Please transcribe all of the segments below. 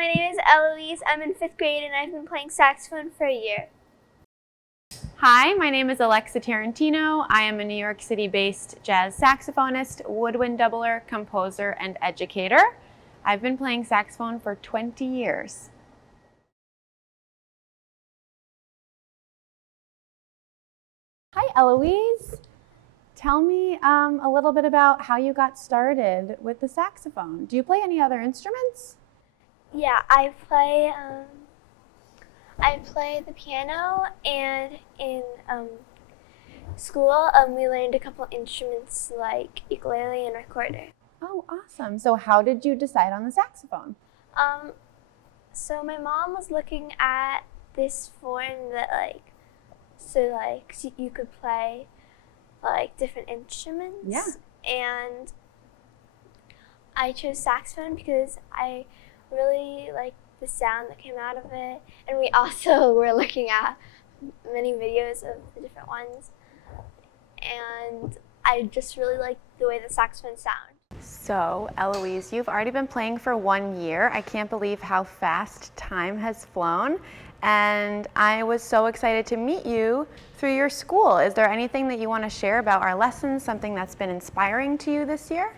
my name is Eloise. I'm in 5th grade and I've been playing saxophone for a year. Hi, my name is Alexa Tarantino. I am a New York City-based jazz saxophonist, woodwind doubler, composer, and educator. I've been playing saxophone for 20 years. Hi, Eloise. Tell me a little bit about how you got started with the saxophone. Do you play any other instruments? Yeah, I play the piano, and in school we learned a couple instruments like ukulele and recorder. Oh, awesome. So how did you decide on the saxophone? So my mom was looking at this form that you could play different instruments. Yeah. And I chose saxophone because I really liked the sound that came out of it, and we also were looking at many videos of the different ones, and I just really liked the way the saxophone sound. So, Eloise, you've already been playing for 1 year. I can't believe how fast time has flown. And I was so excited to meet you through your school. Is there anything that you want to share about our lessons, something that's been inspiring to you this year?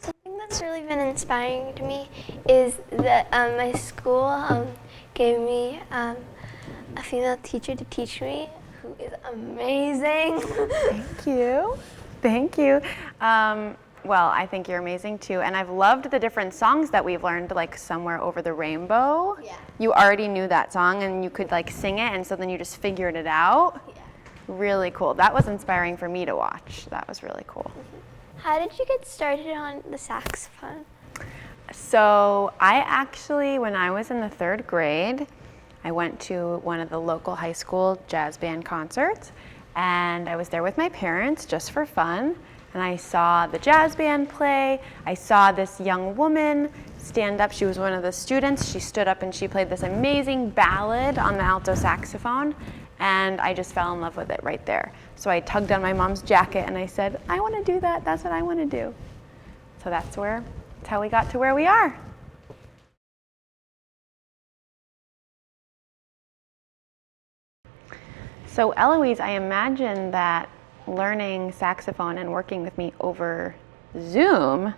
Something that's really been inspiring to me is that my school gave me a female teacher to teach me, who is amazing. Thank you. Thank you. Well, I think you're amazing too. And I've loved the different songs that we've learned, like Somewhere Over the Rainbow. Yeah. You already knew that song and you could like sing it, and so then you just figured it out. Yeah. Really cool. That was inspiring for me to watch. That was really cool. How did you get started on the saxophone? So I actually, when I was in the 3rd grade, I went to one of the local high school jazz band concerts, and I was there with my parents just for fun. And I saw the jazz band play. I saw this young woman stand up. She was one of the students. She stood up and she played this amazing ballad on the alto saxophone. And I just fell in love with it right there. So I tugged on my mom's jacket and I said, I want to do that. That's what I want to do. So that's how we got to where we are. So Eloise, I imagine that learning saxophone and working with me over Zoom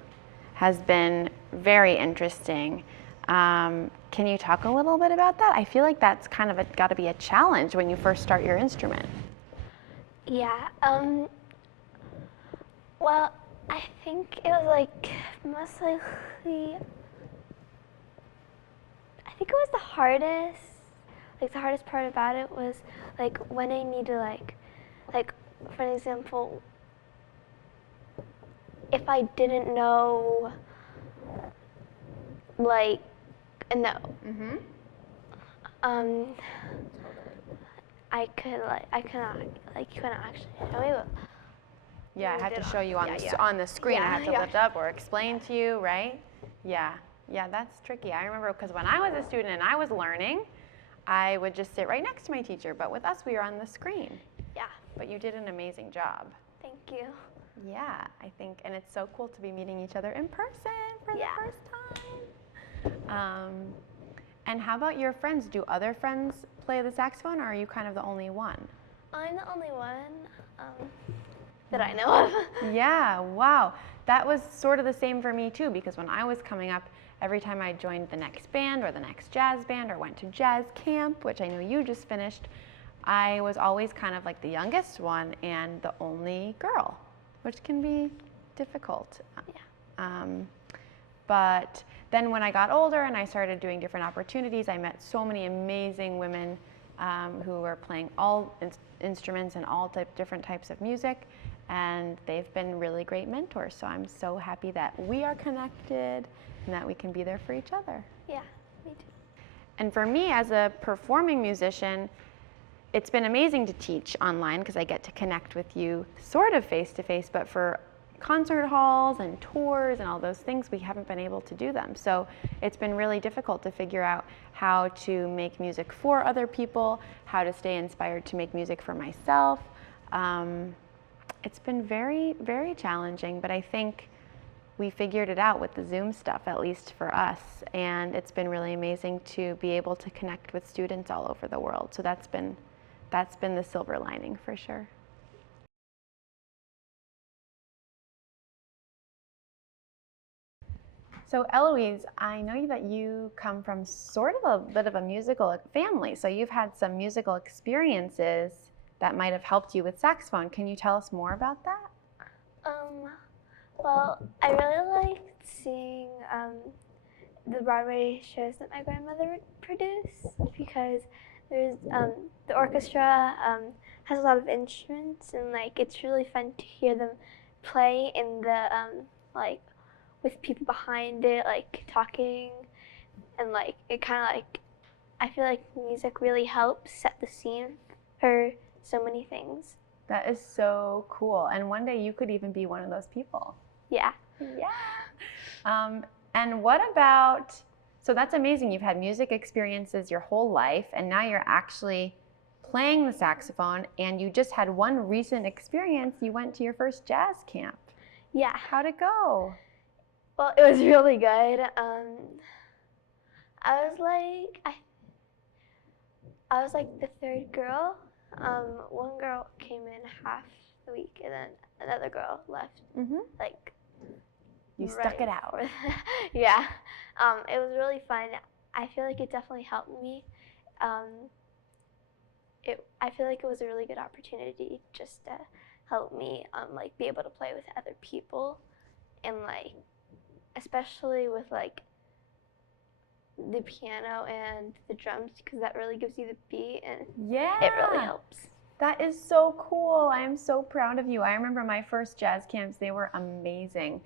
has been very interesting. Can you talk a little bit about that? I feel like that's kind of got to be a challenge when you first start your instrument. Yeah, well, I think it was most likely, I think it was the hardest part about it was when I need to for an example, if I didn't know a no, I couldn't you couldn't actually show me. Yeah, I had to show you on the screen. I had to lift up or explain to you, right? Yeah, that's tricky. I remember because when I was a student and I was learning, I would just sit right next to my teacher, but with us, we were on the screen. Yeah. But you did an amazing job. Thank you. Yeah, I think, and it's so cool to be meeting each other in person for the first time. And how about your friends? Do other friends play the saxophone, or are you kind of the only one? I'm the only one that I know of. Yeah, wow. That was sort of the same for me too, because when I was coming up, every time I joined the next band or the next jazz band or went to jazz camp, which I know you just finished, I was always kind of like the youngest one and the only girl, which can be difficult. Yeah. But then when I got older and I started doing different opportunities, I met so many amazing women who were playing all instruments and all different types of music, and they've been really great mentors. So I'm so happy that we are connected and that we can be there for each other. Yeah, me too. And for me as a performing musician, it's been amazing to teach online because I get to connect with you sort of face-to-face, but for concert halls and tours and all those things, we haven't been able to do them. So it's been really difficult to figure out how to make music for other people, how to stay inspired to make music for myself. It's been very, very challenging, but I think we figured it out with the Zoom stuff, at least for us. And it's been really amazing to be able to connect with students all over the world. So that's been the silver lining for sure. So Eloise, I know that you come from sort of a bit of a musical family. So you've had some musical experiences that might have helped you with saxophone. Can you tell us more about that? Well, I really liked seeing the Broadway shows that my grandmother would produce because there's the orchestra has a lot of instruments, and like it's really fun to hear them play in the like with people behind it, like talking, and like it kind of like I feel like music really helps set the scene for so many things. That is so cool. And one day you could even be one of those people. Yeah. Yeah. And what about, so that's amazing. You've had music experiences your whole life, and now you're actually playing the saxophone, and you just had one recent experience. You went to your first jazz camp. Yeah. How'd it go? Well, it was really good. I was like the third girl. One girl came in half the week, and then another girl left. Like you stuck it out. Yeah. It was really fun. I feel like it definitely helped me. I feel like it was a really good opportunity just to help me like be able to play with other people, and like especially with like the piano and the drums, because that really gives you the beat, and it really helps. That is so cool. I am so proud of you. I remember my first jazz camps, they were amazing.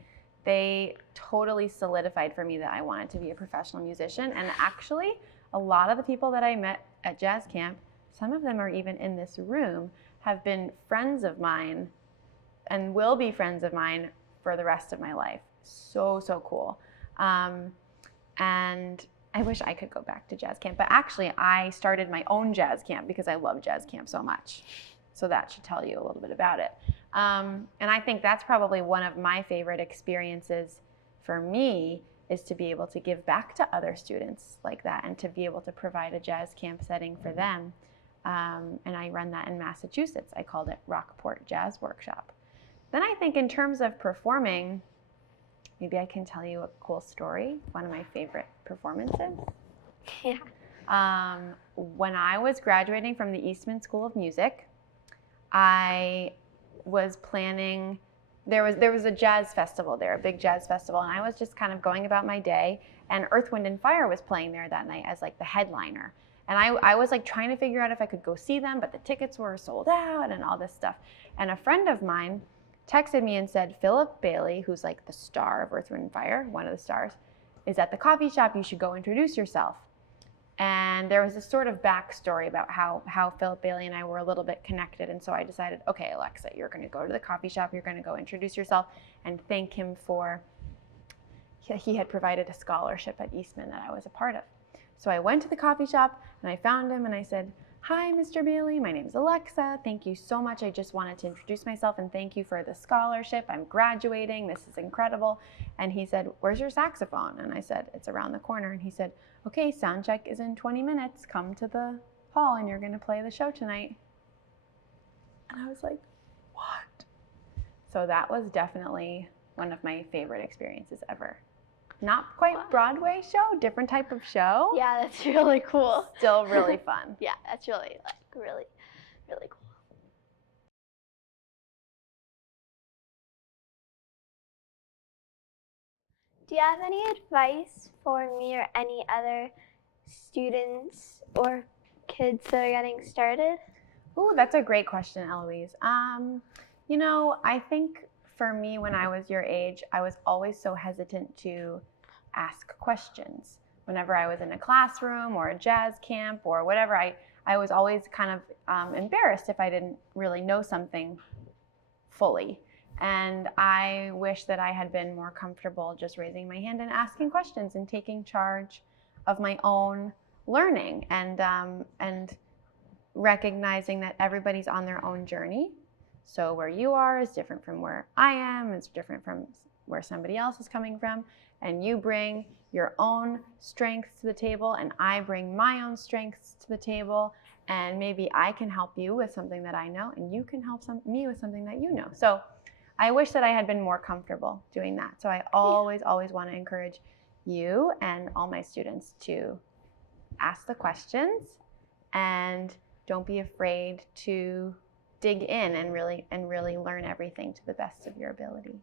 They totally solidified for me that I wanted to be a professional musician. And actually, a lot of the people that I met at jazz camp, some of them are even in this room, have been friends of mine and will be friends of mine for the rest of my life. So, so cool. And I wish I could go back to jazz camp, but actually I started my own jazz camp because I love jazz camp so much. So that should tell you a little bit about it. And I think that's probably one of my favorite experiences for me, is to be able to give back to other students like that, and to be able to provide a jazz camp setting for them. And I run that in Massachusetts. I called it Rockport Jazz Workshop. Then I think in terms of performing, maybe I can tell you a cool story, one of my favorite performances. Yeah. When I was graduating from the Eastman School of Music, I was planning, there was a jazz festival there, a big jazz festival, and I was just kind of going about my day, and Earth, Wind & Fire was playing there that night as like the headliner. And I was like trying to figure out if I could go see them, but the tickets were sold out and all this stuff. And a friend of mine texted me and said, Philip Bailey, who's like the star of Earth, Wind & Fire, one of the stars, is at the coffee shop. You should go introduce yourself. And there was this sort of backstory about how Philip Bailey and I were a little bit connected. And so I decided, okay, Alexa, you're going to go to the coffee shop. You're going to go introduce yourself and thank him for, he had provided a scholarship at Eastman that I was a part of. So I went to the coffee shop and I found him and I said, hi, Mr. Bailey, my name is Alexa. Thank you so much. I just wanted to introduce myself and thank you for the scholarship. I'm graduating. This is incredible. And he said, where's your saxophone? And I said, it's around the corner. And he said, okay, sound check is in 20 minutes. Come to the hall and you're going to play the show tonight. And I was like, what? So that was definitely one of my favorite experiences ever. Not quite Broadway show, different type of show. Yeah, that's really cool. Still really fun. Yeah, that's really, like, really, really cool. Do you have any advice for me or any other students or kids that are getting started? Ooh, that's a great question, Eloise. You know, I think for me, when I was your age, I was always so hesitant to ask questions. Whenever I was in a classroom or a jazz camp or whatever, I was always kind of embarrassed if I didn't really know something fully. And I wish that I had been more comfortable just raising my hand and asking questions and taking charge of my own learning, and recognizing that everybody's on their own journey. So where you are is different from where I am. It's different from where somebody else is coming from, and you bring your own strengths to the table, and I bring my own strengths to the table, and maybe I can help you with something that I know, and you can help me with something that you know. So I wish that I had been more comfortable doing that. So I always want to encourage you and all my students to ask the questions, and don't be afraid to dig in and really learn everything to the best of your ability.